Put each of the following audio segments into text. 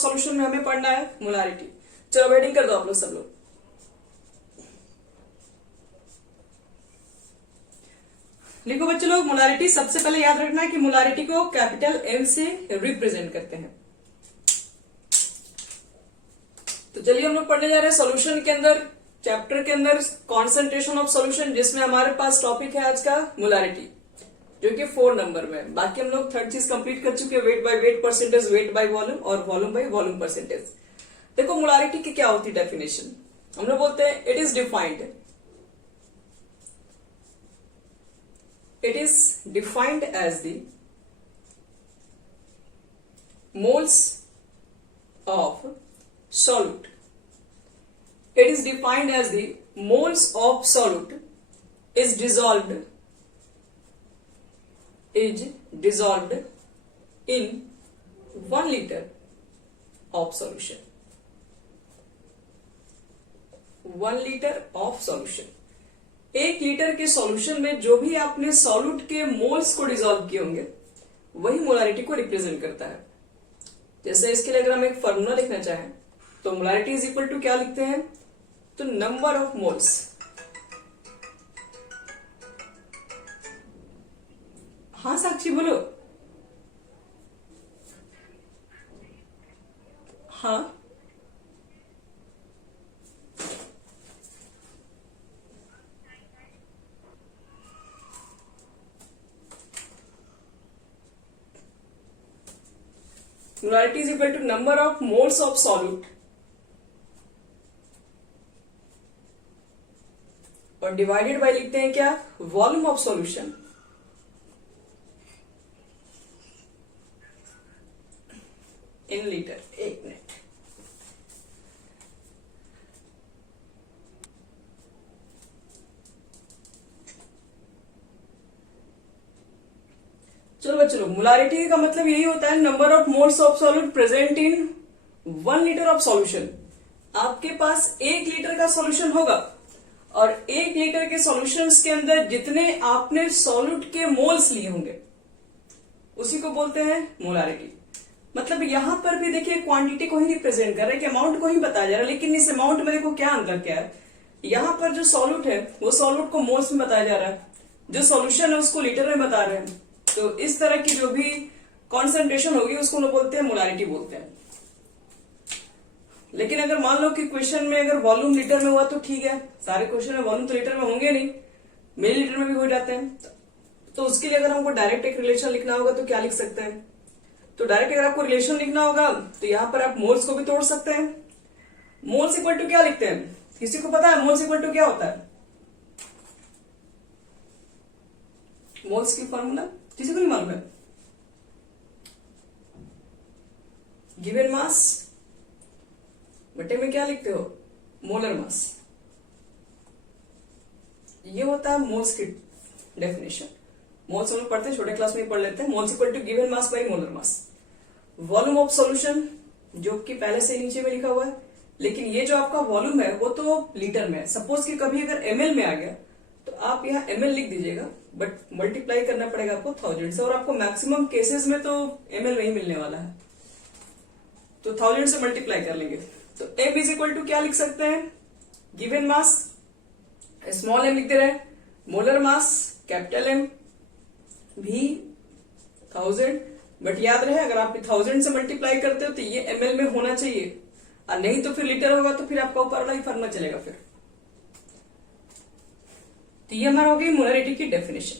Solution में हमें पढ़ना है मोलारिटी। चलो वेटिंग कर दो आप लोग सब लोग। लिखो बच्चे लोग, मोलारिटी सबसे पहले याद रखना है कि मोलारिटी को कैपिटल एम से रिप्रेजेंट करते हैं। तो चलिए हम लोग पढ़ने जा रहे हैं सॉल्यूशन के अंदर, चैप्टर के अंदर कॉन्सेंट्रेशन ऑफ सॉल्यूशन, जिसमें हमारे पास टॉपिक है आज का मोलारिटी, जो कि 4 नंबर में। बाकी हम लोग थर्ड चीज कंप्लीट कर चुके हैं, weight by weight percentage, weight by volume और वॉल्यूम बाय वॉल्यूम परसेंटेज। देखो मोलारिटी की क्या होती है डेफिनेशन, हम लोग बोलते हैं it is defined, it is defined as the moles of solute. It is defined as the moles of solute is dissolved in 1 liter of solution. 1 liter of solution. 1 litre के solution में जो भी आपने solute के moles को dissolve किए होंगे वही मोलारिटी को रिप्रेजेंट करता है। जैसे इसके लिए अगर हम एक फॉर्मूला लिखना चाहें तो मोलारिटी इज इक्वल टू क्या लिखते हैं, तो नंबर ऑफ मोल्स। हाँ साक्षी बोलो। हाँ molarity is equal to number of moles of solute और डिवाइडेड बाय लिखते हैं क्या, volume of solution in litre. 1 minute. चलो बच्चों, मोलारिटी का मतलब यही होता है number of moles of solute present in 1 litre of solution. आपके पास 1 लीटर का सॉल्यूशन होगा और 1 लीटर के सॉल्यूशंस के अंदर जितने आपने सॉल्यूट के मोल्स लिए होंगे उसी को बोलते हैं मोलारिटी। मतलब यहां पर भी देखिए क्वांटिटी को ही रिप्रेजेंट कर रहा है कि अमाउंट को ही बताया जा रहा है, लेकिन इस अमाउंट में देखो क्या अंतर क्या है। यहां पर जो सॉल्यूट है वो सॉल्यूट को मोल्स में बताया जा रहा है, जो सॉल्यूशन है उसको लीटर में बता रहे हैं। तो इस तरह की जो भी कॉन्सेंट्रेशन होगी उसको लोग बोलते हैं मोलारिटी बोलते हैं। लेकिन अगर मान लो कि क्वेश्चन में अगर वॉल्यूम लीटर में हुआ तो ठीक है, सारे क्वेश्चन में वॉल्यूम तो लीटर में होंगे नहीं, मिली लीटर में भी हो जाते हैं। तो उसके लिए अगर हमको डायरेक्ट एक रिलेशन लिखना होगा तो क्या लिख सकते हैं, तो डायरेक्ट अगर आपको रिलेशन लिखना होगा तो यहां पर आप मोल्स को भी तोड़ सकते हैं। मोल्स इक्वल टू क्या लिखते हैं, किसी को पता है मोल्स इक्वल टू क्या होता है? मोल्स की फॉर्मूला किसी को नहीं मालूम है? गिवन मास बटे में क्या लिखते हो, मोलर मास। ये होता है मोल्स की डेफिनेशन। मोल्स हम लोग पढ़ते हैं, छोटे क्लास में पढ़ लेते हैं। Moles equal to given mass by molar mass. Volume of solution जो कि पहले से नीचे में लिखा हुआ है, लेकिन ये जो आपका वॉल्यूम है वो तो लीटर में है। सपोज कि कभी अगर ml में आ गया तो आप यहाँ ml लिख दीजिएगा, बट मल्टीप्लाई करना पड़ेगा आपको 1000 से, और आपको मैक्सिमम केसेस में तो ml नहीं मिलने वाला है, तो 1000 से मल्टीप्लाई कर लेंगे। तो m इज इक्वल टू क्या लिख सकते हैं, गिवन मास स्मॉल m लिख दे रहे हैं, मोलर मास कैपिटल M भी 1000, बट याद रहे अगर आप 1000 से मल्टीप्लाई करते हो तो ये ml में होना चाहिए, और नहीं तो फिर लीटर होगा तो फिर आपका ऊपर वाला ही फर्मा चलेगा फिर। तो ये हमारा हो गई मोलारिटी की डेफिनेशन।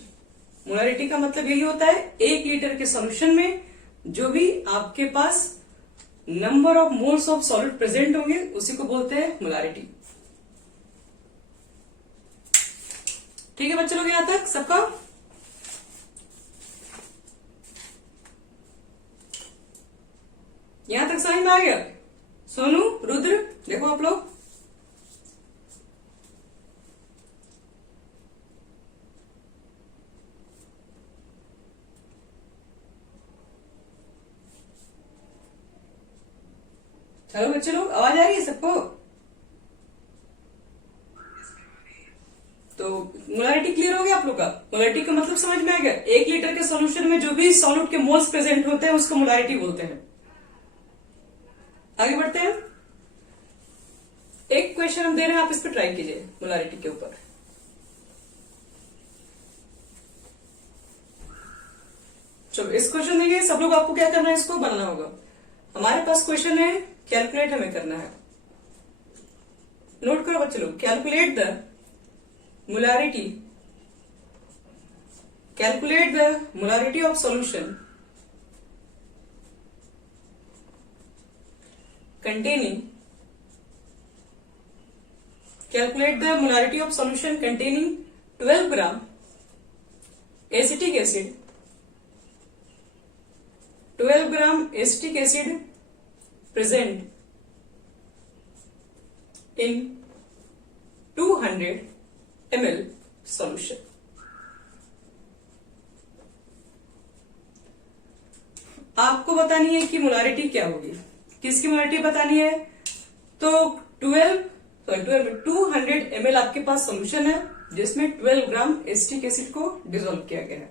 मोलारिटी का मतलब यही होता है 1 लीटर के सॉल्यूशन में जो भी आपके पास number of moles of solute present होंगे उसी को बोलते हैं मोलारिटी। ठीक है बच्चे लोग, यहां तक सबका? यहां तक समझ में आ गया? सोनू, रुद्र, देखो आप लोग। चलो बच्चे लोग, आवाज आ रही है सबको? तो मोलारिटी क्लियर हो गया आप लोग का? मोलारिटी का मतलब समझ में आ गया? 1 लीटर के सॉल्यूशन में जो भी सॉल्यूट के मोल्स प्रेजेंट होते हैं उसको मोलारिटी बोलते हैं। आगे बढ़ते हैं। एक क्वेश्चन हम दे रहे हैं, आप इस पर ट्राई कीजिए मोलारिटी के ऊपर। चलो इस क्वेश्चन देंगे, सब लोग आपको क्या करना है, इसको बनाना होगा। हमारे पास क्वेश्चन है, कैलकुलेट हमें करना है। नोट करो बच्चे लोग, calculate the molarity, calculate the molarity of solution containing, calculate the molarity of solution containing 12 gram acetic acid, 12 gram acetic acid present in 200 ml solution। आपको बतानी है कि मोलारिटी क्या होगी, किसकी मोलारिटी बतानी है। तो 200 ml आपके पास सॉल्यूशन है जिसमें 12 ग्राम एसिटिक एसिड को डिसॉल्व किया गया है।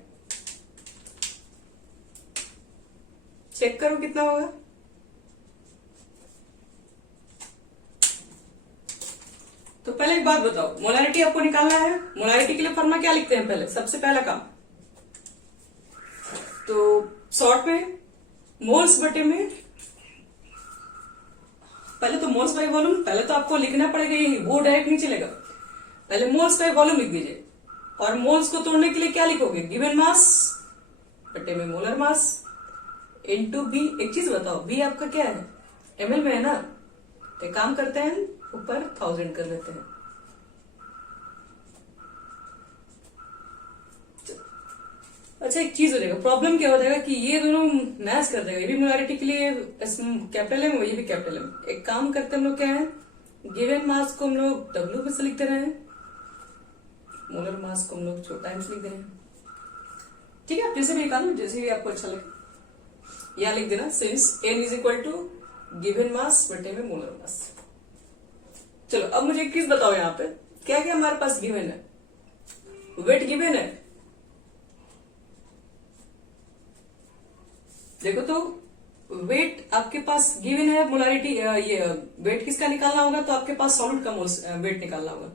चेक करो कितना होगा। तो पहले एक बात बताओ, मोलारिटी आपको निकालना है। मोलारिटी के लिए फॉर्मूला क्या लिखते हैं, पहले सबसे पहला काम तो शॉर्ट में मोल्स बटे में, पहले तो मोल्स बाय वॉल्यूम, पहले तो आपको लिखना पड़ेगा, यही वो डायरेक्ट नहीं चलेगा। पहले मोल्स बाय वॉल्यूम लिख दीजिए, और मोल्स को तोड़ने के लिए क्या लिखोगे, गिवन मास बटे में मोलर मास इनटू बी। एक चीज बताओ, बी आपका क्या है, एमएल में है ना, तो एक काम करते हैं ऊपर 1000 कर लेते हैं। अच्छा एक चीज हो जाएगा, प्रॉब्लम क्या हो जाएगा कि ये दोनों मैच कर देगा, ये भी मोलारिटी के लिए कैपिटल एम, ये भी कैपिटल एम। एक काम करते हैं हम लोग, क्या है, गिवन मास को हम लोग डब्ल्यू में से लिख दे रहे हैं, मोलर मास को हम लोग छोटा एम से लिख दे रहे हैं। ठीक है, आप जैसे भी निकालो, जैसे भी आपको अच्छा लगे यहां लिख देना, since N is equal to given mass बटे में मोलर मास। चलो अब मुझे एक चीज बताओ, यहाँ पे क्या क्या हमारे पास गिवन है, वेट गिवन है। देखो तो वेट आपके पास गिवन है, मोलारिटी ये वेट किसका निकालना होगा, तो आपके पास सॉलिड का वेट निकालना होगा।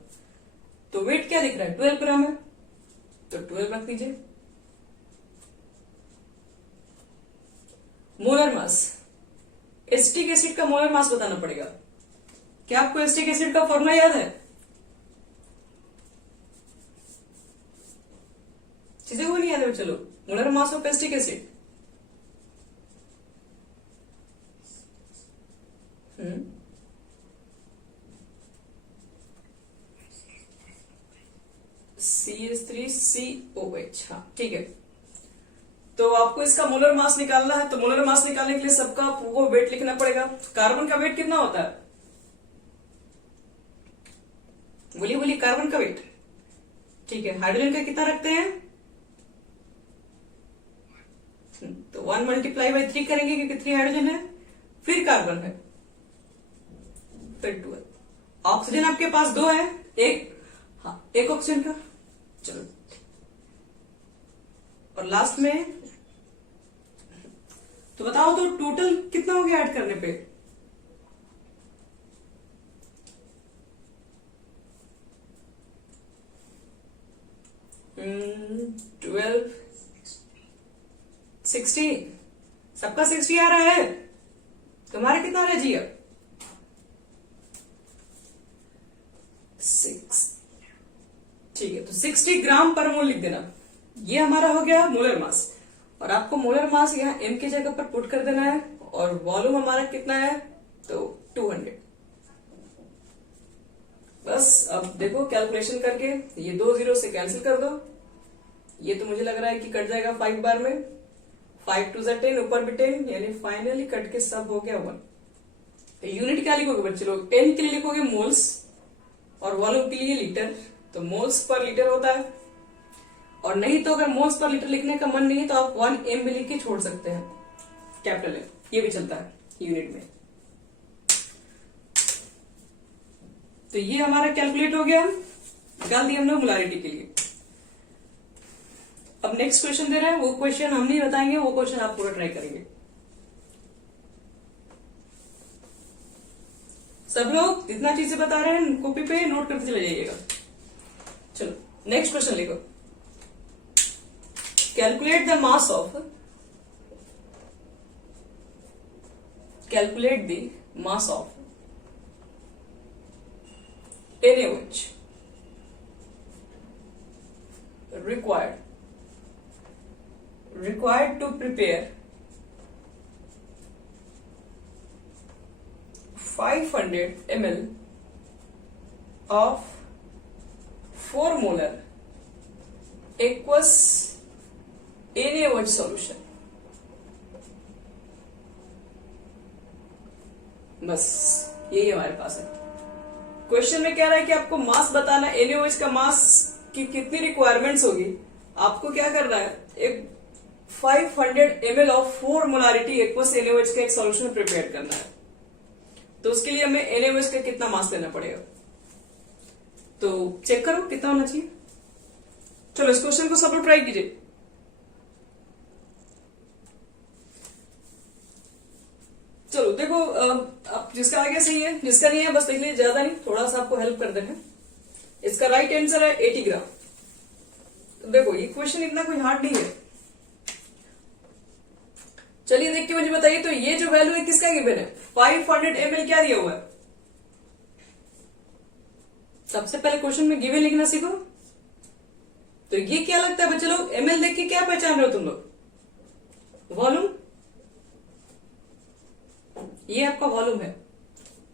तो वेट क्या दिख रहा है, 12 ग्राम है, तो 12 रख दीजिए। मोलर मास, एसिटिक एसिड का मोलर मास बताना पड़ेगा। क्या आपको एसिटिक एसिड का फॉर्मूला याद है, चीजें को नहीं याद है, चलो molar mass of acetic acid CH3COH। हाँ ठीक है, तो आपको इसका मोलर मास निकालना है। तो मोलर मास निकालने के लिए सबका वो वेट लिखना पड़ेगा। कार्बन का वेट कितना होता है, बोलिए बोलिए, कार्बन का वेट। ठीक है, हाइड्रोजन का कितना रखते हैं, तो 1 मल्टीप्लाई बाई 3 करेंगे क्योंकि 3 हाइड्रोजन है, फिर कार्बन है, फिर 12। ऑक्सीजन आपके पास 2 है, एक ऑक्सीजन का, चलो, और लास्ट में तो बताओ तो टोटल कितना हो गया ऐड करने पे, ट्वेल्व 60, सबका 60 आ रहा है, तुम्हारा कितना आ रहा है जी, अब 6। ठीक है, तो 60 ग्राम पर मोल लिख देना। ये हमारा हो गया मोलर मास, और आपको मोलर मास यहाँ एम की जगह पर पुट कर देना है, और वॉल्यूम हमारा कितना है, तो 200। बस अब देखो कैलकुलेशन करके, ये 2 0 से कैंसिल कर दो, ये तो मुझे लग रहा है कि कट जाएगा 5 बार में, 5 2 10, ऊपर भी 10, यानी फाइनली कट के सब हो गया 1। तो यूनिट क्या लिखोगे बच्चे लोग, एन के लिए लिखोगे मोल्स, और वॉल्यूम के लिए लीटर, तो मोल्स पर लीटर होता है। और नहीं तो अगर मोल्स पर लीटर लिखने का मन नहीं है तो आप 1 एम भी लिख के छोड़ सकते हैं, कैपिटल एम, ये भी चलता है यूनिट में। तो ये हमारा कैलकुलेट हो गया, निकाल दिया हमने मोलारिटी के लिए। अब नेक्स्ट क्वेश्चन दे रहे हैं, वो क्वेश्चन हम नहीं बताएंगे, वो क्वेश्चन आप पूरा ट्राई करेंगे। सब लोग जितना चीजें बता रहे हैं कॉपी पे नोट करते चले जाइएगा। चलो नेक्स्ट क्वेश्चन लिखो। Calculate the mass of NaOH required to prepare 500 ml of 4 molar aqueous NaOH solution। बस यही हमारे पास है। क्वेश्चन में कह रहा है कि आपको मास बताना, NaOH का मास की कितनी रिक्वायरमेंट्स होगी। आपको क्या करना है, एक 500 ml of 4 molarity aqueous NaOH का एक सॉल्यूशन प्रिपेयर करना है। तो उसके लिए हमें NaOH का कितना मास लेना पड़ेगा, तो चेक करो कितना होना चाहिए। चलो इस क्वेश्चन को सब लोग ट्राई कीजिए। चलो देखो, अब जिसका आगे सही है, जिसका नहीं है बस देख लीजिए, ज्यादा नहीं, थोड़ा सा आपको हेल्प कर देना। इसका राइट आंसर है 80 ग्राम। तो देखो ये क्वेश्चन इतना कोई हार्ड नहीं है। चलिए देख के मुझे बताइए, तो ये जो वैल्यू है किसका गिवन है, 500 ml क्या दिया हुआ है। सबसे पहले क्वेश्चन में गिवन लिखना सीखो। तो ये क्या लगता है बच्चे लोग, ml देख के क्या पहचान रहे हो तुम लोग, वॉल्यूम। ये आपका वॉल्यूम है।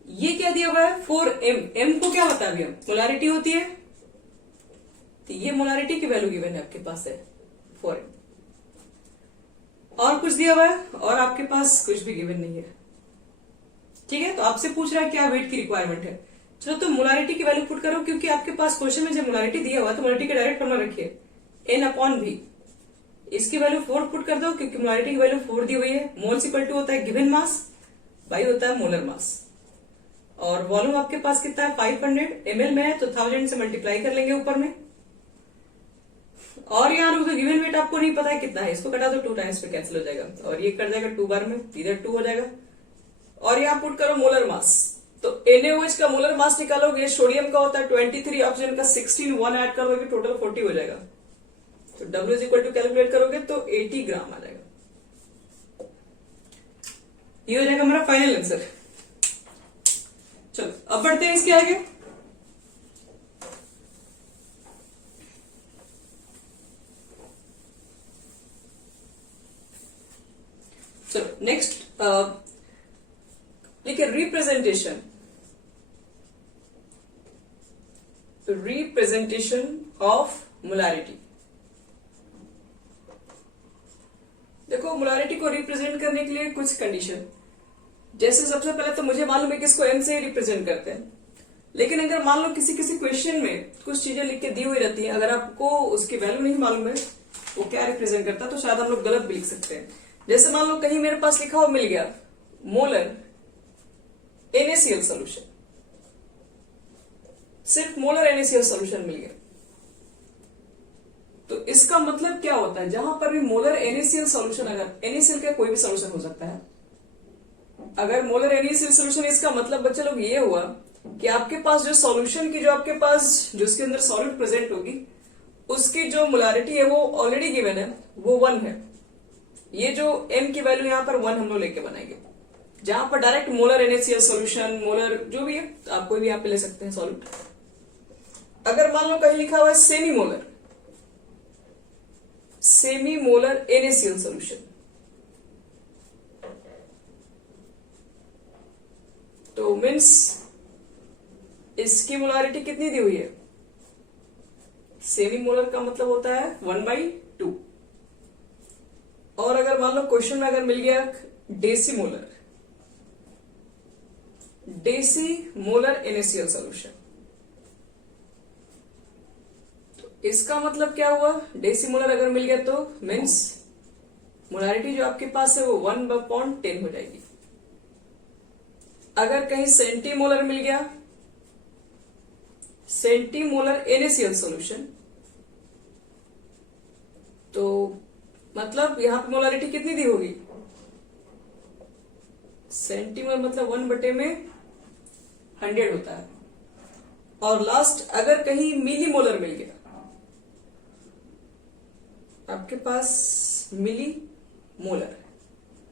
ये क्या दिया हुआ है, 4m। m को क्या होता है अभी, हम मोलारिटी होती है, तो ये मोलारिटी की वैल्यू गिवन है आपके पास है 4m। और कुछ दिया हुआ है और आपके पास कुछ भी गिवन नहीं है, ठीक है। तो आपसे पूछ रहा है क्या वेट की रिक्वायरमेंट है। चलो तो मोलारिटी की वैल्यू पुट करो, क्योंकि आपके पास क्वेश्चन में जब मोलारिटी दिया हुआ है तो मोलारिटी का डायरेक्ट फॉर्मूला रखिए N/V। इसकी वैल्यू 4 पुट कर दो, क्योंकि मोलारिटी की वैल्यू 4 दी हुई है। मोल्स इक्वल टू होता है गिवन मास बाई होता है मोलर मास, और वॉल्यूम आपके पास कितना है 500 ml में है, तो 1000 से मल्टीप्लाई कर लेंगे ऊपर में। और यहाँ रुको, गिवन वेट आपको नहीं पता है कितना है, इसको कटा दो 2 टाइम्स पे कैंसिल हो जाएगा, और ये कट जाएगा 2 बार में, इधर 2 हो जाएगा। और यहाँ पुट करो मोलर मास, तो NaOH का मोलर मास निकालोगे, सोडियम का होता है 23, ऑक्सीजन का 16, 1 ऐड कर दोगे टोटल 40 हो जाएगा। तो W is equal to calculate करोगे तो 80 ग्राम आ जाएगा। ये हो जाएगा हमारा फाइनल आंसर। चलो अब बढ़ते हैं इसके आगे। चलो नेक्स्ट देखिए, रिप्रेजेंटेशन ऑफ मोलारिटी। देखो मोलारिटी को रिप्रेजेंट करने के लिए कुछ कंडीशन, जैसे सबसे पहले तो मुझे मालूम है कि इसको M से ही रिप्रेजेंट करते हैं, लेकिन अगर मान लो किसी क्वेश्चन में कुछ चीजें लिख के दी हुई रहती हैं, अगर आपको उसकी वैल्यू नहीं मालूम है वो क्या रिप्रेजेंट करता है, तो शायद हम लोग गलत भी लिख सकते हैं। जैसे मान लो कहीं मेरे पास लिखा हुआ मिल गया मोलर NaCl सोल्यूशन, सिर्फ मोलर NaCl सोल्यूशन मिल गया, तो इसका मतलब क्या होता है, जहां पर भी मोलर NaCl सोल्यूशन, अगर NaCl का कोई भी सोल्यूशन हो सकता है, अगर मोलर NaCl सोल्यूशन, इसका मतलब बच्चे लोग ये हुआ कि आपके पास जो सॉल्यूशन की जो आपके पास जो उसके अंदर सॉल्यूट प्रेजेंट होगी, उसकी जो मोलारिटी है वो ऑलरेडी गिवन है, वो 1 है। ये जो M की वैल्यू यहाँ पर 1 हम लोग लेके बनाएंगे, जहां पर direct molar NaCl solution, molar जो भी है, तो आप कोई भी यहाँ पे ले सकते हैं सॉल्यूट। अगर मान लो कहीं लिखा हुआ है सेमी मोलर NaCl सोल्यूशन, तो मीन्स इसकी मोलारिटी कितनी दी हुई है, सेमी मोलर का मतलब होता है 1/2। और अगर मान लो क्वेश्चन में अगर मिल गया डेसी मोलर NaCl सोल्यूशन, तो इसका मतलब क्या हुआ, डेसी मोलर अगर मिल गया तो मीन्स मोलारिटी जो आपके पास है वो 1/10 हो जाएगी। अगर कहीं सेंटीमोलर मिल गया, सेंटीमोलर NaCl सोल्यूशन, तो मतलब यहां पे मोलारिटी कितनी दी होगी, सेंटीमोलर मतलब 1/10 100 होता है। और लास्ट अगर कहीं मिली मोलर मिल गया, आपके पास मिली मोलर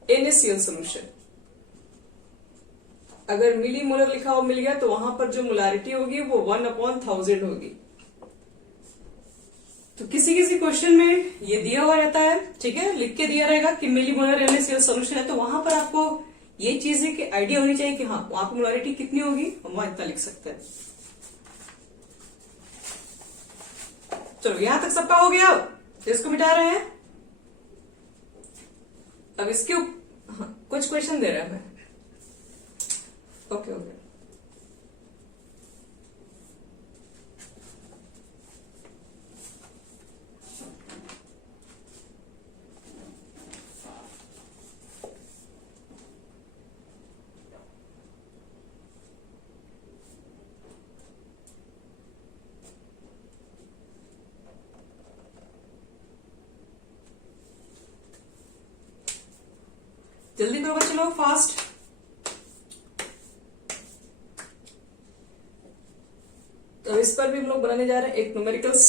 NaCl सोल्यूशन, अगर मिली मोलर लिखा हुआ मिल गया तो वहां पर जो मोलारिटी होगी वो 1/1000 होगी। तो किसी किसी क्वेश्चन में ये दिया हुआ रहता है, ठीक है, लिख के दिया रहेगा कि मिली मोलर NaCl सोल्यूशन है, तो वहां पर आपको ये चीजें की आइडिया होनी चाहिए कि हाँ वहां पर मोलारिटी कितनी होगी, हम वहां इतना लिख सकते हैं। चलो यहां तक सबका हो गया, तो इसको मिटा रहे हैं। अब इसके कुछ क्वेश्चन दे रहा है मैं, ओके ओके। जल्दी करो बच्चे लोग, फास्ट। तो इस पर भी हम लोग बनाने जा रहे हैं एक न्यूमेरिकल्स।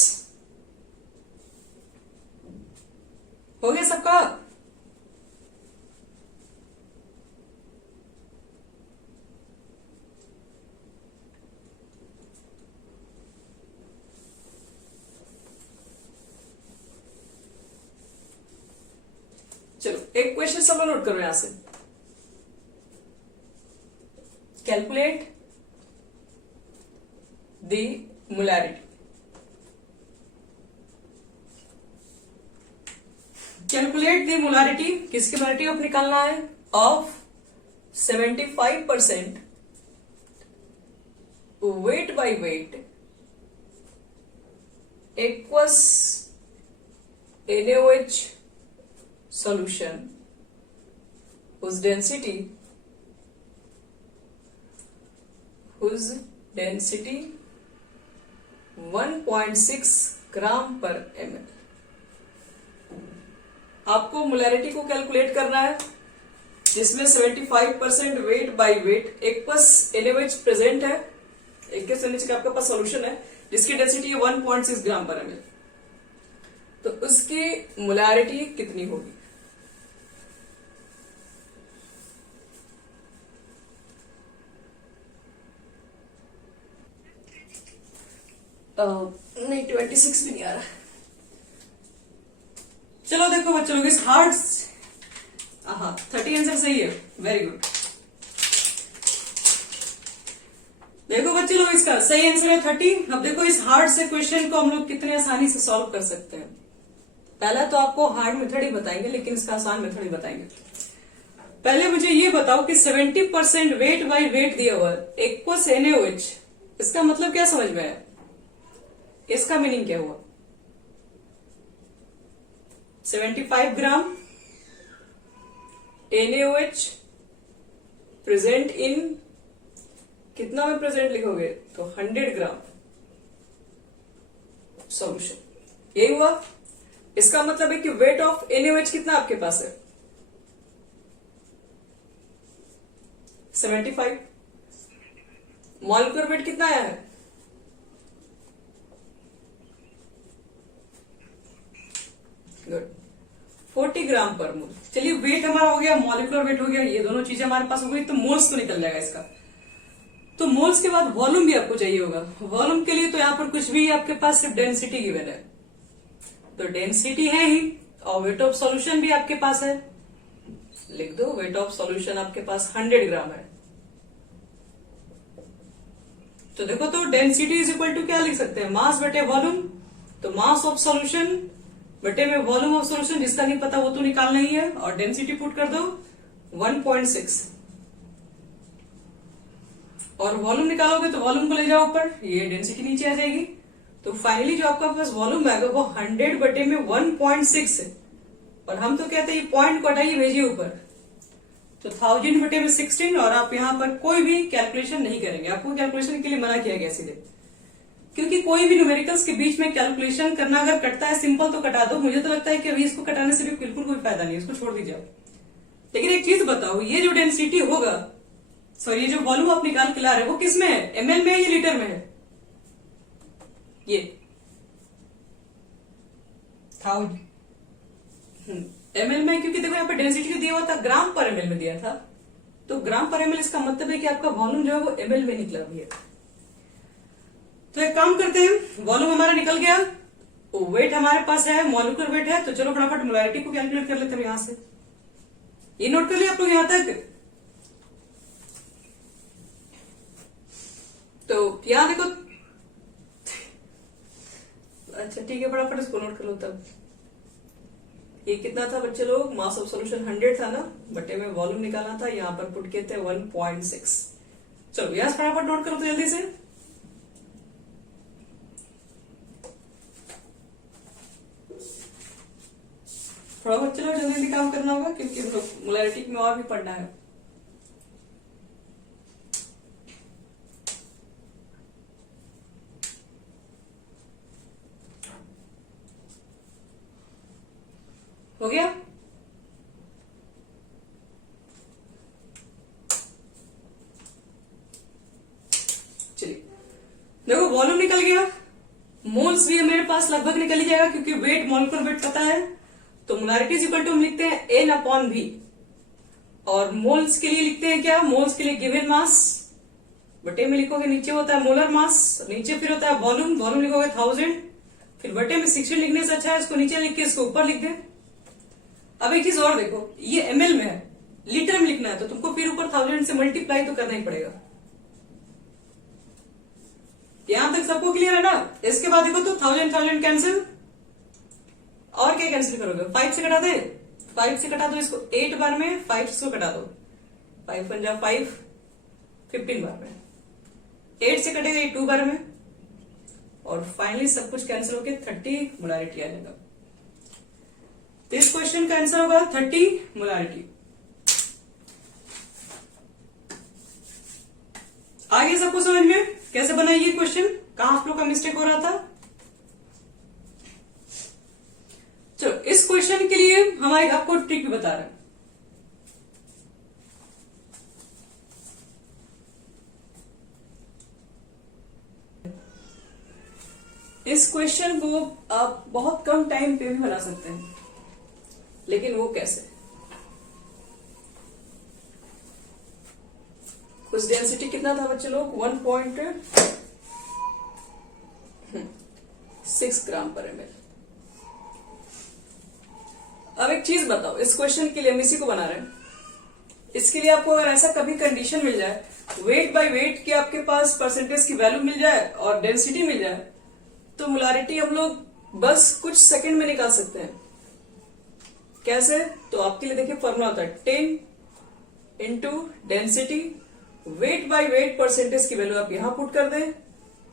हो गया सबका? चलो एक क्वेश्चन सब नोट करो यहां से। Calculate the molarity. Calculate the molarity, किसकी मोलैरिटी ऑफ निकालना है? Of 75% weight by weight aqueous NaOH solution whose density 1.6 ग्राम पर ml। आपको मोलैरिटी को कैलकुलेट करना है जिसमें 75% weight by weight aqueous NaOH present है, एक्वस NaOH का आपके पास सॉल्यूशन है जिसकी डेंसिटी 1.6 ग्राम पर ml। तो उसकी मोलैरिटी कितनी होगी? नहीं 26 भी नहीं आ रहा। चलो देखो बच्चों लोग, इस हार्ड 30 आंसर सही है, वेरी गुड। देखो बच्चे लोग, इसका सही आंसर है 30। अब देखो इस हार्ड से क्वेश्चन को हम लोग कितने आसानी से सॉल्व कर सकते हैं। पहला तो आपको हार्ड मेथड ही बताएंगे, लेकिन इसका आसान मेथड ही बताएंगे। पहले मुझे ये बताओ कि 70% वेट बाय वेट दिया हुआ एक्वस NaOH, इसका मतलब क्या समझ में आया? इसका मीनिंग क्या हुआ? 75 ग्राम NaOH प्रेजेंट इन, कितना में प्रेजेंट लिखोगे तो 100 ग्राम सॉल्यूशन, यही हुआ। इसका मतलब है कि वेट ऑफ NaOH कितना आपके पास है? 75। मॉलिक्यूलर वेट कितना आया है? गुड, 40 ग्राम पर मोल। चलिए वेट हमारा हो गया, मॉलिक्यूलर वेट हो गया, ये दोनों चीजें हमारे पास हो गई, तो मोल्स तो निकल जाएगा इसका। तो मोल्स के बाद वॉल्यूम भी आपको चाहिए होगा। वॉल्यूम के लिए तो यहां पर कुछ भी आपके पास सिर्फ डेंसिटी गिवन है, तो डेंसिटी है ही, और वेट ऑफ सॉल्यूशन भी आपके पास है, लिख दो। वेट ऑफ सॉल्यूशन आपके पास 100 ग्राम है। तो देखो, तो डेंसिटी इज इक्वल टू क्या लिख सकते हैं? मास बटे वॉल्यूम। तो मास ऑफ सॉल्यूशन बटे में वॉल्यूम ऑफ सॉल्यूशन, जिसका नहीं पता वो तो निकालना ही है, और डेंसिटी पुट कर दो 1.6, और वॉल्यूम निकालोगे तो वॉल्यूम को ले जाओ ऊपर, ये डेंसिटी नीचे आ जाएगी। तो फाइनली जो आपका पास वॉल्यूम आएगा वो 100 बटे में 1.6 है, और हम तो कहते हैं ये पॉइंट को हटाइए, भेजिए ऊपर, तो 1000 बटे में 16। और आप यहाँ पर कोई भी कैलकुलेशन नहीं करेंगे, आपको कैलकुलेशन के लिए मना किया गया सीधे, क्योंकि कोई भी न्यूमेरिकल्स के बीच में कैलकुलेशन करना अगर कटता है सिंपल तो कटा दो। मुझे तो लगता है कि अभी इसको कटाने से भी बिल्कुल कोई फायदा नहीं है, इसको छोड़ दीजिए। लेकिन एक चीज बताओ, ये जो डेंसिटी होगा सॉरी, ये जो वॉल्यूम आप निकाल के ला रहे हैं वो किस में है, ml में है या लीटर में है? ये 1000 ml में, क्योंकि देखो यहाँ पे डेंसिटी दिया हुआ था ग्राम पर ml में दिया था, तो ग्राम पर ml इसका मतलब है कि आपका वॉल्यूम जो है वो ml में निकला भी है। तो एक काम करते हैं, वॉल्यूम हमारा निकल गया, वेट हमारे पास है, मॉलिक्यूलर वेट है, तो चलो फटाफट मोलैरिटी को कैलकुलेट कर लेते हैं यहां से। ये नोट कर लिया आप लोग यहां तक? तो यहां देखो, अच्छा ठीक है, फटाफट इसको नोट कर लो तब। ये कितना था बच्चे लोग, मास ऑफ सॉल्यूशन 100 था ना, बटे में वॉल्यूम निकालना था, यहां पर पुट किए थे 1.6। चलो यहां फटाफट नोट करो तो जल्दी से। फटाफट चलो, जल्दी जल्दी काम करना होगा क्योंकि हम लोग मोलैरिटी में और भी पढ़ना है। हो गया? चलिए देखो, वॉल्यूम निकल गया, मोल्स भी मेरे पास लगभग निकल ही जाएगा क्योंकि वेट, मॉलिक्यूलर वेट पता है, तो मोलैरिटी इज इक्वल टू हम लिखते हैं N अपॉन V, और मोल्स के लिए लिखते हैं क्या, मोल्स के लिए गिवन मास बटे में लिखोगे, नीचे होता है मोलर मास, नीचे फिर होता है वॉल्यूम, वॉल्यूम लिखोगे 1000, फिर बटे में 16 लिखने से अच्छा है इसको नीचे लिख के इसको ऊपर लिख दे। अब एक चीज और देखो, ये ml में है, लीटर में लिखना है तो तुमको फिर ऊपर 1000 से मल्टीप्लाई तो करना ही पड़ेगा। यहां तक सबको क्लियर है ना? इसके बाद देखो तो 1000 कैंसिल, और क्या कैंसिल करोगे, 5 से कटा दे, 5 से कटा दो इसको 8 बार में, 5 से कटा दो, 5 1 5, 15 बार में, 8 से कटेगा 2 बार में, और फाइनली सब कुछ कैंसिल होके 30 मोलैरिटी आ जाएगा। तो इस क्वेश्चन का आंसर होगा 30 मोलैरिटी। आगे सबको समझ में कैसे बना ये क्वेश्चन, कहां आप लोग का मिस्टेक हो रहा था? चलो इस क्वेश्चन के लिए हम आपको ट्रिक भी बता रहे हैं। इस क्वेश्चन को आप बहुत कम टाइम पे भी बना सकते हैं, लेकिन वो कैसे? उस डेंसिटी कितना था बच्चे लोग, 1.6 ग्राम पर ml। अब एक चीज बताओ, इस क्वेश्चन के लिए हम इसी को बना रहे हैं, इसके लिए आपको अगर ऐसा कभी कंडीशन मिल जाए, वेट बाय वेट की आपके पास परसेंटेज की वैल्यू मिल जाए और डेंसिटी मिल जाए, तो मोलैरिटी हम लोग बस कुछ सेकंड में निकाल सकते हैं। कैसे? तो आपके लिए देखिए फॉर्मूला होता है 10 into density, weight by weight percentage की वैल्यू आप यहां पुट कर दें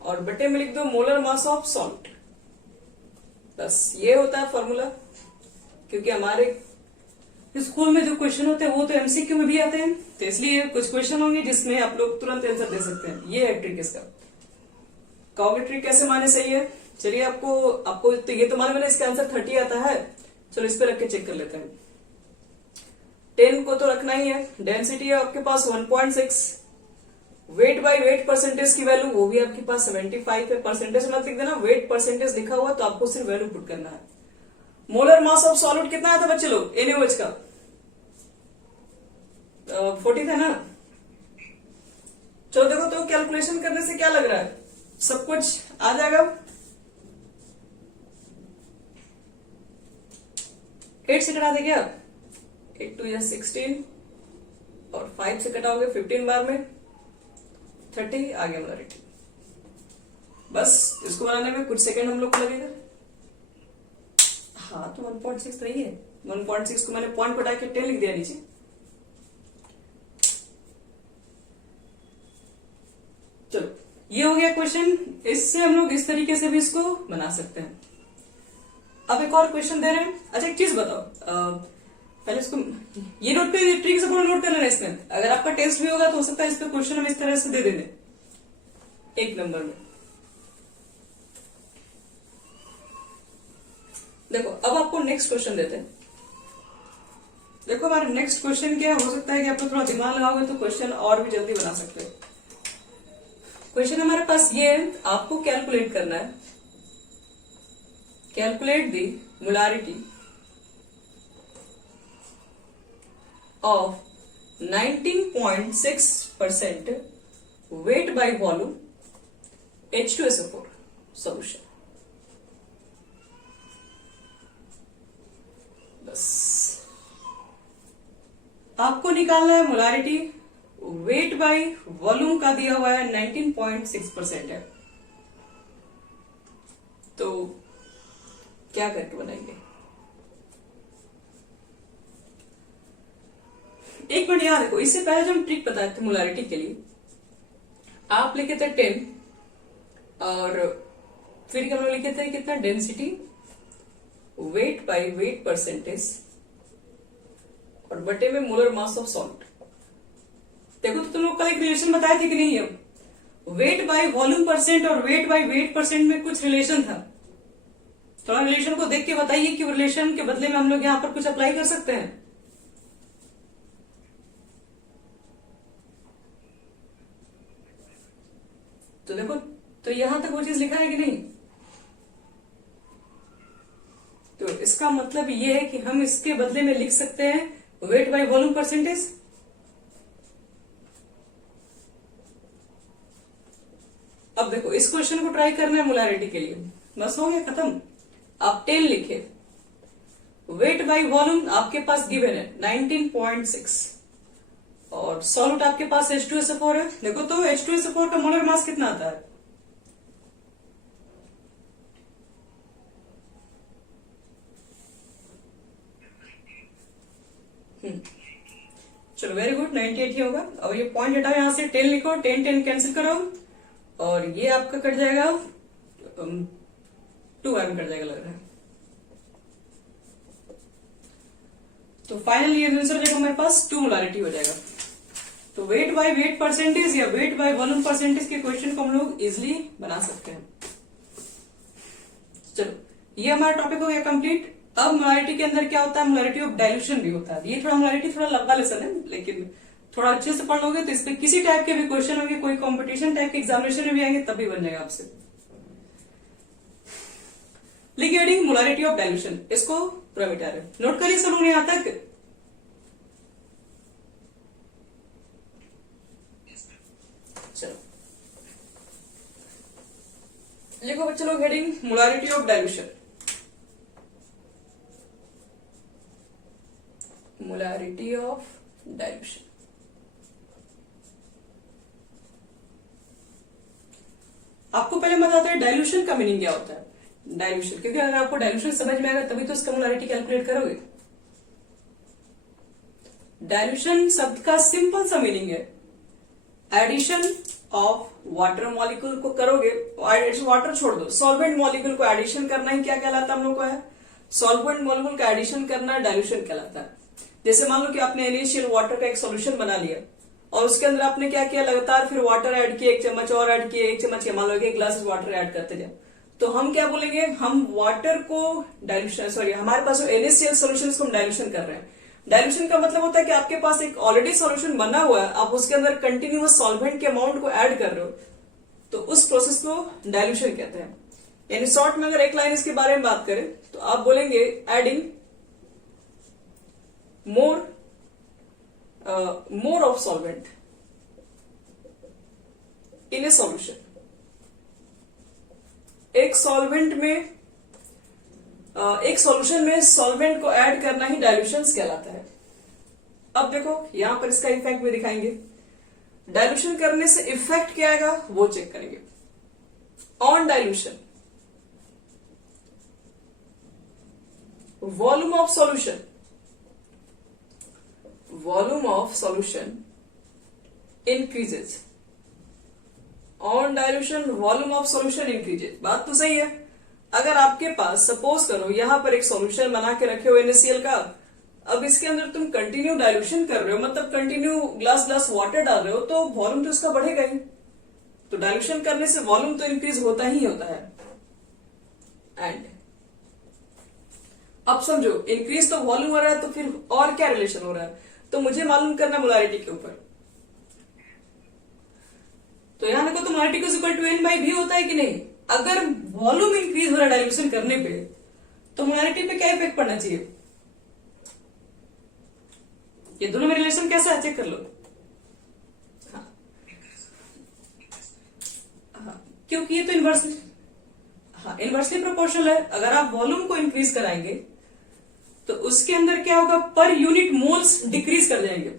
और बटे में लिख दो मोलर मास ऑफ सॉल्ट। बस ये होता है फॉर्मूला। क्योंकि हमारे स्कूल में जो क्वेश्चन होते हैं वो तो एमसीक्यू में भी आते हैं, तो इसलिए कुछ क्वेश्चन होंगे जिसमें आप लोग तुरंत आंसर दे सकते हैं। ये है ट्रिक इसका। कहोगे ट्रिक कैसे माने सही है? चलिए आपको तो ये तो मालूम है, इसका आंसर 30 आता है। चलो इस पे रख के चेक कर लेते हैं। 10 को तो रखना ही है, डेंसिटी है आपके पास 1.6, वेट बाय वेट परसेंटेज की वैल्यू वो भी आपके पास 75 है। परसेंटेज मत लिख देना, वेट परसेंटेज लिखा हुआ तो आपको सिर्फ वैल्यू पुट करना है। मोलर मास ऑफ सॉलिड कितना आया था बच्चे लोग NaOH का? 40 था ना। चलो देखो तो कैलकुलेशन करने से क्या लग रहा है, सब कुछ आ जाएगा। 8 से कटा दे क्या? 8 2 या 16 और 5 से कटाओगे 15 बार में 30 आ गया मोलैरिटी। बस इसको बनाने में कुछ सेकंड हम लोग को लगेगा। हाँ तो 1.6 रही है, 1.6 को मैंने पॉइंट को हटा के 10 लिख दिया नीचे। चलो ये हो गया क्वेश्चन। इससे हम लोग इस तरीके से भी इसको बना सकते हैं। अब एक और क्वेश्चन दे रहे हैं। अच्छा एक चीज बताओ, पहले इसको ये नोट पे ट्रिक से पूरा नोट कर लेना। इसमें अगर आपका टेस्ट भी होगा तो हो सकता है इस पे क्वेश्चन हम इस तरह से दे देंगे 1 नंबर में। देखो अब आपको नेक्स्ट क्वेश्चन देते हैं। देखो हमारा नेक्स्ट क्वेश्चन क्या हो सकता है कि आपको थोड़ा दिमाग लगाओगे तो क्वेश्चन और भी जल्दी बना सकते हो। क्वेश्चन हमारे पास ये है, आपको कैलकुलेट करना है, calculate the molarity of 19.6% weight by volume H2SO4 solution। बस आपको निकालना है मोलारिटी, वेट बाय वॉल्यूम का दिया हुआ है 19.6% है, तो क्या करके बनाएंगे? एक मिनट याद रखो, इससे पहले जो हम ट्रिक बताए थे मोलारिटी के लिए, आप लिखे थे 10 और फिर हम लोग लिखे थे कितना, density weight by weight percentage और बटे में मोलर मास ऑफ सॉल्ट। देखो तो तुम लोग कल एक रिलेशन बताए थे कि नहीं, अब वेट बाय वॉल्यूम परसेंट और वेट बाय वेट परसेंट में कुछ रिलेशन था। थोड़ा रिलेशन को देख के बताइए कि रिलेशन के बदले में हम लोग यहां पर कुछ अप्लाई कर सकते हैं। तो देखो, तो यहां तक वो चीज लिखा है कि नहीं? तो इसका मतलब ये है कि हम इसके बदले में लिख सकते हैं वेट बाय वॉल्यूम परसेंटेज। अब देखो इस क्वेश्चन को ट्राई करना है मोलारिटी के लिए, बस हो गया खत्म। आप 10 लिखे, वेट बाय वॉल्यूम आपके पास गिवन है 19.6 और सॉल्यूट आपके पास H2SO4 है। देखो तो H2SO4 का मोलर मास कितना आता है? चलो वेरी गुड, 98 ही होगा। और ये पॉइंट हटाओ, यहां से 10 लिखो, 10 10 कैंसिल करो और ये आपका कट जाएगा 2 में कट जाएगा लग रहा है। तो फाइनली ये आंसर हो जाएगा हमारे पास 2 मोलारिटी हो जाएगा। तो वेट बाय वेट परसेंटेज या वेट बाय वॉल्यूम परसेंटेज के क्वेश्चन को हम लोग इजिली बना सकते हैं। चलो ये हमारा टॉपिक हो गया कंप्लीट। अब मोलारिटी के अंदर क्या होता है, मोलारिटी ऑफ डाइल्यूशन भी होता है। ये थोड़ा मोलारिटी थोड़ा लंबा लेसन है, लेकिन थोड़ा अच्छे से पढ़ लोगे तो इसमें किसी टाइप के भी क्वेश्चन होंगे, कोई कंपटीशन टाइप के एग्जामिनेशन में भी आएंगे तब भी बन जाएगा आपसे। लिगेडिंग मोलारिटी ऑफ डाइल्यूशन, इसको पूरा मिटा रहे, नोट करिए सब लोग यहां तक। चलो लिखो बच्चे लोग heading molarity of dilution. Molarity of dilution. आपको पहले बताते हैं डाइल्यूशन का मीनिंग क्या होता है। डाइल्यूशन, क्योंकि अगर आपको डाइल्यूशन समझ में आएगा तभी तो इसका मोलारिटी कैलकुलेट करोगे। डाइल्यूशन शब्द का सिंपल सा मीनिंग है एडिशन ऑफ वाटर मॉलिक्यूल को करोगे, वाटर छोड़ दो, सॉल्वेंट मॉलिक्यूल को एडिशन करना ही क्या कहलाता है हम लोग को है, सॉल्वेंट मॉलिक्यूल का एडिशन करना डाइल्यूशन कहलाता है। जैसे मान लो कि आपने इनिशियल वाटर का एक सॉल्यूशन बना लिया और उसके अंदर आपने क्या किया, लगातार फिर वाटर ऐड किया, 1 चम्मच और ऐड किया, 1 चम्मच, मान लो 1 ग्लास वाटर ऐड करते जाओ, तो हम क्या बोलेंगे, हम वाटर को डाइल्यूशन, सॉरी हमारे पास जो इनिशियल सॉल्यूशन को हम डाइल्यूशन कर रहे हैं। डाइल्यूशन का मतलब होता है कि आपके पास एक ऑलरेडी सॉल्यूशन बना हुआ है, आप उसके अंदर कंटिन्यूअस सॉल्वेंट के अमाउंट को ऐड कर रहे हो, तो उस प्रोसेस को डाइल्यूशन कहते हैं। यानी शॉर्ट में अगर एक लाइन इसके बारे में बात करें तो आप बोलेंगे adding more of solvent in A solution. एक सॉल्वेंट में एक सॉल्यूशन में सॉल्वेंट को ऐड करना ही डाइल्यूशन कहलाता है। अब देखो यहां पर इसका इफेक्ट भी दिखाएंगे, डाइल्यूशन करने से इफेक्ट क्या आएगा वो चेक करेंगे। On dilution volume of solution, volume of solution increases. On dilution volume of solution increases, बात तो सही है। अगर आपके पास सपोज करो यहां पर एक सॉल्यूशन बना के रखे हो NaCl का, अब इसके अंदर तुम कंटिन्यू डाइल्यूशन कर रहे हो, मतलब कंटिन्यू ग्लास ग्लास वाटर डाल रहे हो, तो वॉल्यूम तो इसका बढ़ेगा ही। तो डाइल्यूशन करने से वॉल्यूम तो इंक्रीज होता ही होता है। एंड अब समझो इंक्रीज तो वॉल्यूम हो रहा है, तो फिर और क्या रिलेशन हो रहा है, तो मुझे मालूम करना मोलारिटी के ऊपर। तो यहां देखो तो molarity equal to N by V होता है कि नहीं। अगर वॉल्यूम इंक्रीज हो रहा है डाइल्यूशन करने पे, तो मोलारिटी पे क्या इफेक्ट पड़ना चाहिए। ये दोनों में रिलेशन कैसा है चेक कर लो। हाँ, क्योंकि ये तो इनवर्सली, हाँ इनवर्सली प्रोपोर्शनल है। अगर आप वॉल्यूम को इंक्रीज कराएंगे तो उसके अंदर क्या होगा, पर यूनिट मोल्स डिक्रीज कर जाएंगे,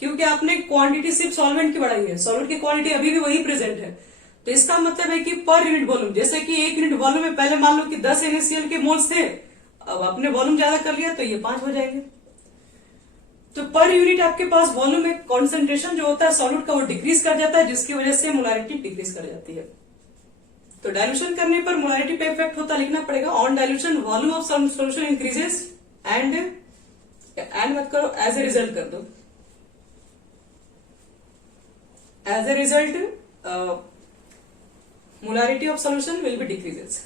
क्योंकि आपने क्वांटिटी सिर्फ सॉल्वेंट की बढ़ाई है, सॉल्वेंट की क्वांटिटी अभी भी वही प्रेजेंट है। तो इसका मतलब है कि पर यूनिट वॉल्यूम, जैसे कि 1 यूनिट वॉल्यूम में पहले मान लो कि 10 NaCl के मोल्स थे, अब आपने वॉल्यूम ज्यादा कर लिया तो ये 5 हो जाएंगे। तो पर यूनिट आपके पास वॉल्यूम में कॉन्सेंट्रेशन जो होता है सॉल्यूट का वो डिक्रीज कर जाता है, जिसकी वजह से मोलारिटी डिक्रीज कर जाती है। तो डाइल्यूशन करने पर मोलारिटी पे इफेक्ट होता, लिखना पड़ेगा on dilution volume of solution increases and मत करो, एज ए रिजल्ट कर दो। As a result molarity of solution will be decreases.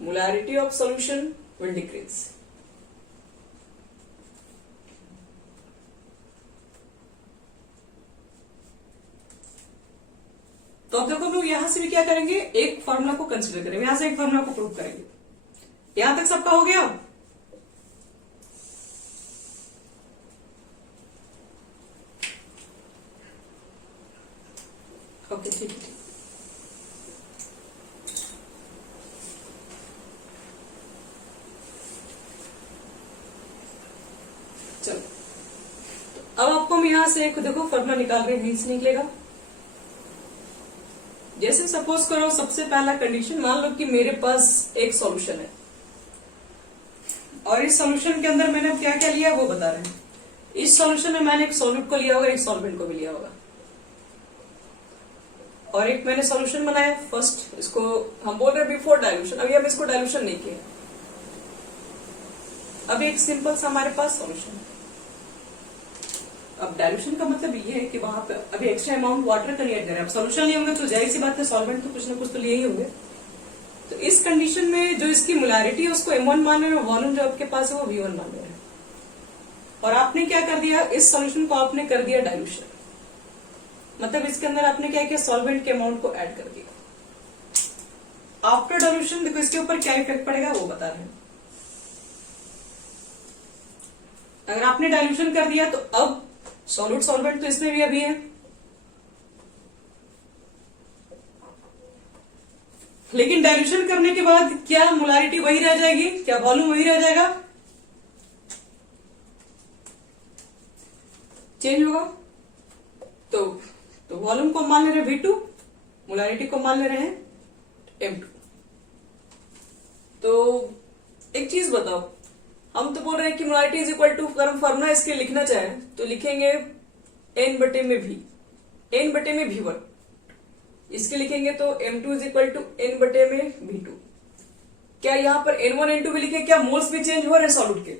Molarity of solution will decrease. तो अब देखो लोग यहां से भी क्या करेंगे, एक फॉर्मूला को कंसीडर करेंगे, यहां से एक फॉर्मूला को प्रूव करेंगे। यहां तक सबका हो गया। ओके ठीक है। चलो तो अब आपको हम यहां से एक देखो फॉर्मूला निकाल रहे हैं, यहीं से निकलेगा। जैसे सपोज करो सबसे पहला कंडीशन, मान लो कि मेरे पास एक सॉल्यूशन है और इस सॉल्यूशन के अंदर मैंने क्या क्या लिया वो बता रहे हैं। इस सॉल्यूशन में मैंने एक सॉल्यूट को लिया होगा, एक सॉल्वेंट को भी लिया होगा, और एक मैंने सॉल्यूशन बनाया फर्स्ट, इसको हम बोल रहे हैं बिफोर डाइल्यूशन। अभी हम इसको डाइल्यूशन नहीं किए, अभी एक सिंपल सा हमारे पास सॉल्यूशन। अब डाइल्यूशन का मतलब ये है कि वहां पे अभी एक्स्ट्रा अमाउंट वाटर का नहीं ऐड करें। अब सॉल्यूशन लिए होंगे तो जाहिर सी बात है सॉल्वेंट तो कुछ ना कुछ तो लिए ही होंगे। तो इस कंडीशन में जो इसकी मोलारिटी है उसको M1 मान रहे हैं, वॉल्यूम जो आपके पास है वो V1 मान रहे हैं, और आपने क्या कर दिया, इस सॉल्यूशन को आपने कर दिया डाइल्यूशन। मतलब इसके अंदर आपने क्या किया, सॉल्वेंट के अमाउंट को ऐड कर दिया। आफ्टर डाइल्यूशन देखो इसके ऊपर क्या इफेक्ट पड़ेगा वो बता रहे हैं। अगर आपने डाइल्यूशन कर दिया तो अब सॉल्यूट सॉल्वेंट तो इसमें भी अभी है, लेकिन डाइल्यूशन करने के बाद क्या मोलारिटी वही रह जाएगी, क्या वॉल्यूम वही रह जाएगा, चेंज होगा। तो वॉल्यूम को मान ले रहे हैं V2, मोलारिटी को मान ले रहे हैं M2। तो एक चीज बताओ, हम तो बोल रहे हैं कि मोलारिटी इज इक्वल टू, अगर हम फॉर्मूला इसके लिखना चाहें तो लिखेंगे N बटे में V, N बटे में V1। इसके लिखेंगे तो M2 is equal to N बटे में V2। क्या यहां पर N1 N2 भी लिखे, क्या मोल्स भी चेंज हो रहे हैं सॉल्यूट के।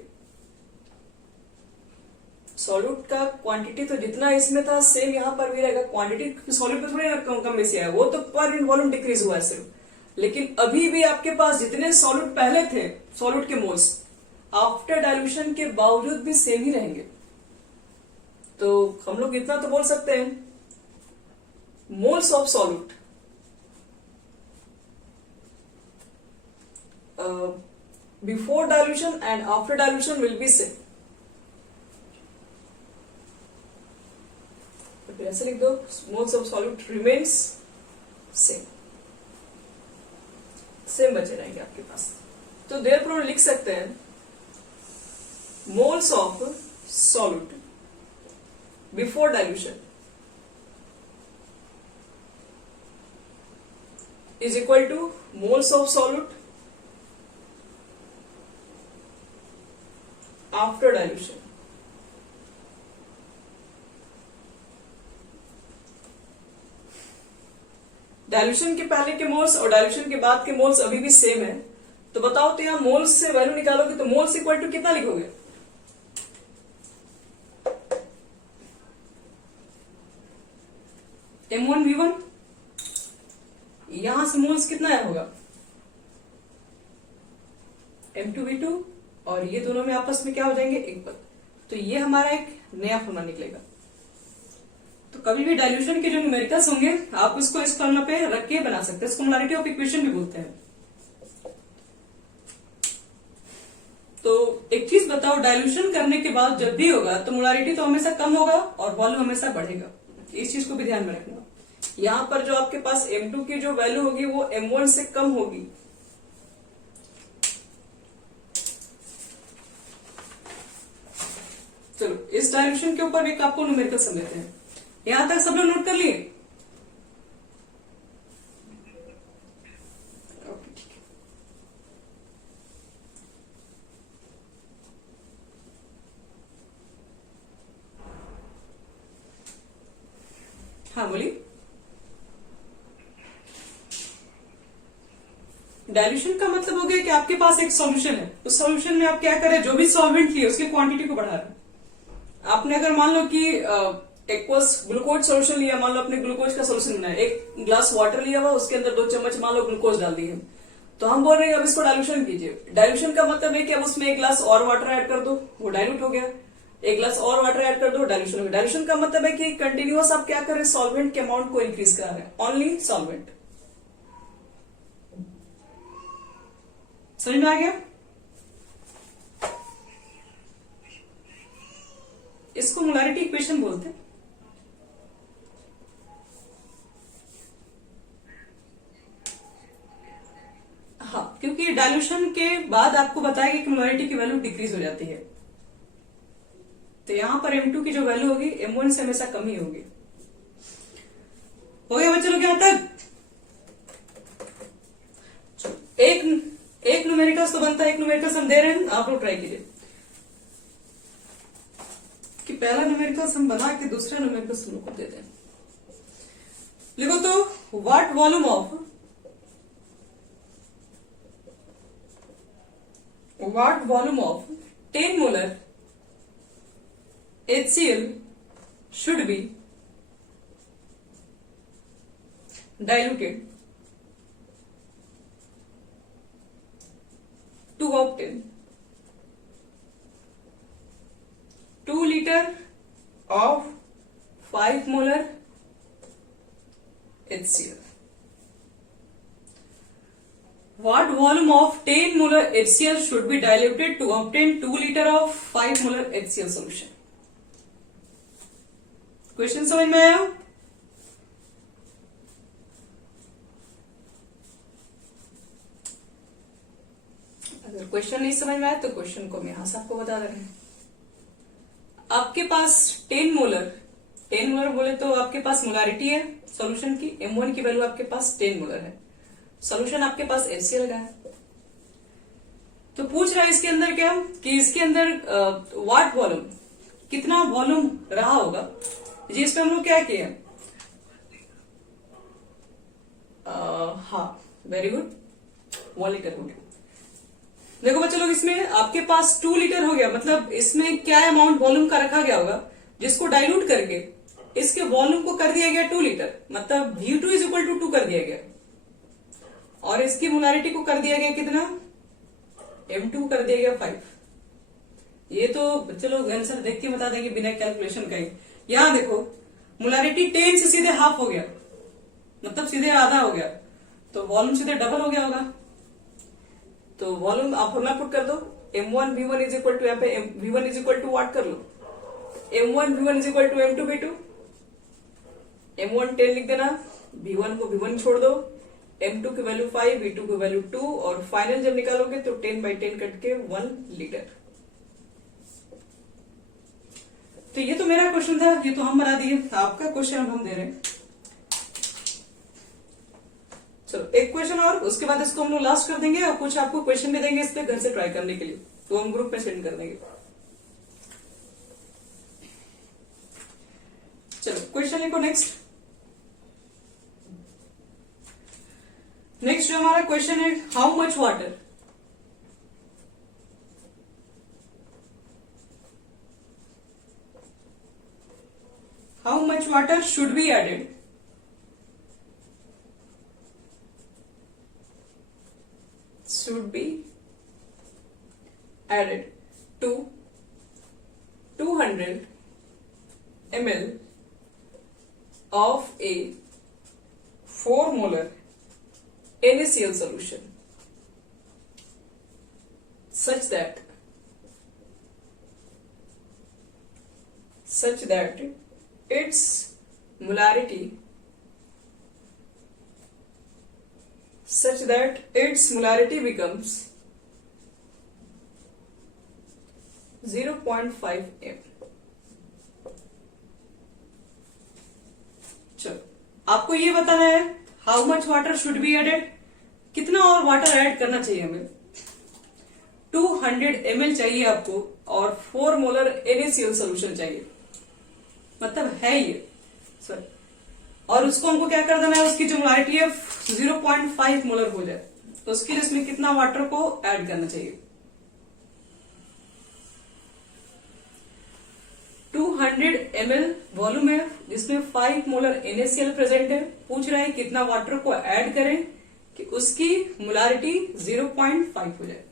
सॉल्यूट का क्वांटिटी तो जितना इसमें था सेम यहां पर भी रहेगा, क्वांटिटी सॉल्यूट पे थोड़ी ना कम बेसी है, वो तो पर यूनिट वॉल्यूम डिक्रीज हुआ है सिर्फ। लेकिन अभी भी आपके पास जितने सॉल्यूट पहले थे, सॉल्यूट के मोल्स आफ्टर डाइल्यूशन के बावजूद भी सेम ही रहेंगे। तो हम लोग इतना तो बोल सकते हैं, moles of solute before dilution and after dilution will be same. ऐसे लिख दो, moles of solute remains same, same बचे रहेंगे आपके पास। तो देयरफॉर लिख सकते हैं moles of solute before dilution is equal two moles of solute after dilution. Dilution के पहले के मोल्स और डाइल्यूशन के बाद के मोल्स अभी भी सेम है। तो बताओ तो यहां मोल्स से वैल्यू निकालोगे तो मोल्स इक्वल टू कितना लिखोगे, M1 V1। यहां से मोल्स कितना होगा, M2V2 और ये दोनों में आपस में क्या हो जाएंगे, इक्वल। तो ये हमारा एक नया फॉर्मूला निकलेगा। तो कभी भी डाइल्यूशन के जो न्यूमेरिकल्स होंगे आप इसको इस फॉर्मूला पे रख के बना सकते हैं, इसको मोलारिटी ऑफ इक्वेशन भी बोलते हैं। तो एक चीज बताओ, डाइल्यूशन करने के बाद जब भी होगा तो मोलारिटी तो हमेशा कम होगा और वॉल्यूम हमेशा बढ़ेगा। इस चीज को भी ध्यान में रखना। यहां पर जो आपके पास M2 की जो वैल्यू होगी वो M1 से कम होगी। चलो इस डायरेक्शन के ऊपर एक आपको न्यूमेरिकल समझते हैं। यहां तक सब लोग नोट कर लिए? ओके ठीक है। हाँ बोलिए। डाइल्यूशन का मतलब हो गया कि आपके पास एक सॉल्यूशन है, उस सॉल्यूशन में आप क्या करें, जो भी सॉल्वेंट लिए उसकी क्वांटिटी को बढ़ा रहे हैं। आपने अगर मान लो कि एक्वस ग्लूकोज सॉल्यूशन लिया, मान लो आपने ग्लूकोज का सॉल्यूशन बनाया, एक ग्लास वाटर लिया हुआ, उसके अंदर 2 चम्मच मान लो ग्लूकोज डाल दिए, तो हम बोल रहे हैं अब इसको डाइल्यूशन कीजिए। डाइल्यूशन का मतलब है कि अब उसमें 1 ग्लास और वाटर ऐड कर दो, वो डाइल्यूट हो गया। 1 ग्लास और वाटर ऐड कर दो, डाइल्यूशन हो गया। डाइल्यूशन का मतलब है कि कंटिन्यूअस आप क्या कर रहे हैं, सॉल्वेंट के अमाउंट को इंक्रीज करा रहे हैं, ओनली सॉल्वेंट। समझ में आ गया? इसको मोलारिटी इक्वेशन बोलते हैं। हाँ, क्योंकि डाइल्यूशन के बाद आपको बताएगा कि मोलारिटी की वैल्यू डिक्रीज हो जाती है। तो यहां पर M2 की जो वैल्यू होगी M1 से हमेशा कम ही होगी। हो गया बच्चों लोग यहां तक? एक न्यूमेरिकल्स तो बनता है, एक न्यूमेरिकल्स हम दे रहे हैं, आप लोग ट्राई कीजिए कि पहला न्यूमेरिकल्स हम बना के दूसरा न्यूमेरिकल्स हम लोग को दे दें। लिखो तो, what volume of 10 molar HCl should be diluted to obtain 2 liter of 5 molar HCl. What volume of 10 molar HCl should be diluted to obtain 2 liter of 5 molar HCl solution? Question समझ में आया? अगर क्वेश्चन नहीं समझ में आया तो question को मैं यहां से आपको बता दे रहे हैं। आपके पास 10 मोलर बोले तो आपके पास मोलारिटी है सॉल्यूशन की, M1 की वैल्यू आपके पास 10 मोलर है, सॉल्यूशन आपके पास HCl का है। तो पूछ रहा है इसके अंदर क्या कि इसके अंदर व्हाट वॉल्यूम, कितना वॉल्यूम रहा होगा। जी इसमें हम लोग क्या किए, हाँ वेरी गुड, 1 लीटर हो गया। देखो बच्चों लोग, इसमें आपके पास 2 लीटर हो गया, मतलब इसमें क्या अमाउंट वॉल्यूम का रखा गया होगा जिसको डाइल्यूट करके इसके वॉल्यूम को कर दिया गया 2 लीटर, मतलब V2 इज इक्वल टू 2 कर दिया गया, और इसकी मोलारिटी को कर दिया गया कितना, M2 कर दिया गया 5। ये तो चलो आंसर देख के बता देंगे बिना कैलकुलेशन का ही। यहां देखो मोलारिटी 10 से सीधे हाफ हो गया, मतलब सीधे आधा हो गया, तो वॉल्यूम सीधे डबल हो गया होगा। तो वॉल्यूम आप फॉर्मूला पुट कर दो, M1 V1 is equal to, यहाँ पे V1 is equal to what कर लो, M1 V1 is equal to M2 V2। M1 10 लिख देना, V1 को V1 छोड़ दो, M2 की वैल्यू 5, V2 की वैल्यू 2, और फाइनल जब निकालोगे तो 10/10 कट के 1 लीटर। तो ये तो मेरा क्वेश्चन था, ये तो हम बना दिए, आपका क्वेश्चन अब हम दे रहे हैं। चलो एक क्वेश्चन और, उसके बाद इसको हम लोग लास्ट कर देंगे, और कुछ आपको क्वेश्चन भी देंगे इस पे घर से ट्राई करने के लिए, तो हम ग्रुप में सेंड कर देंगे। चलो क्वेश्चन लिखो नेक्स्ट। नेक्स्ट जो हमारा क्वेश्चन है, how much water should be added added to 200 ml of a 4 molar NaCl solution such that its molarity becomes 0.5 m. चलो आपको ये बताना है how much water should be added, कितना और वाटर ऐड करना चाहिए हमें। 200 ml चाहिए आपको और 4 मोलर NaCl सोल्यूशन चाहिए, मतलब है ये सर। और उसको हमको क्या कर देना है, उसकी जो मोलारिटी है 0.5 मोलर हो जाए, तो उसके लिए इसमें कितना वाटर को ऐड करना चाहिए। 200 ml वॉल्यूम है जिसमें 5 मोलर NaCl प्रेजेंट है। पूछ रहा है कितना वाटर को ऐड करें कि उसकी मोलारिटी 0.5 हो जाए।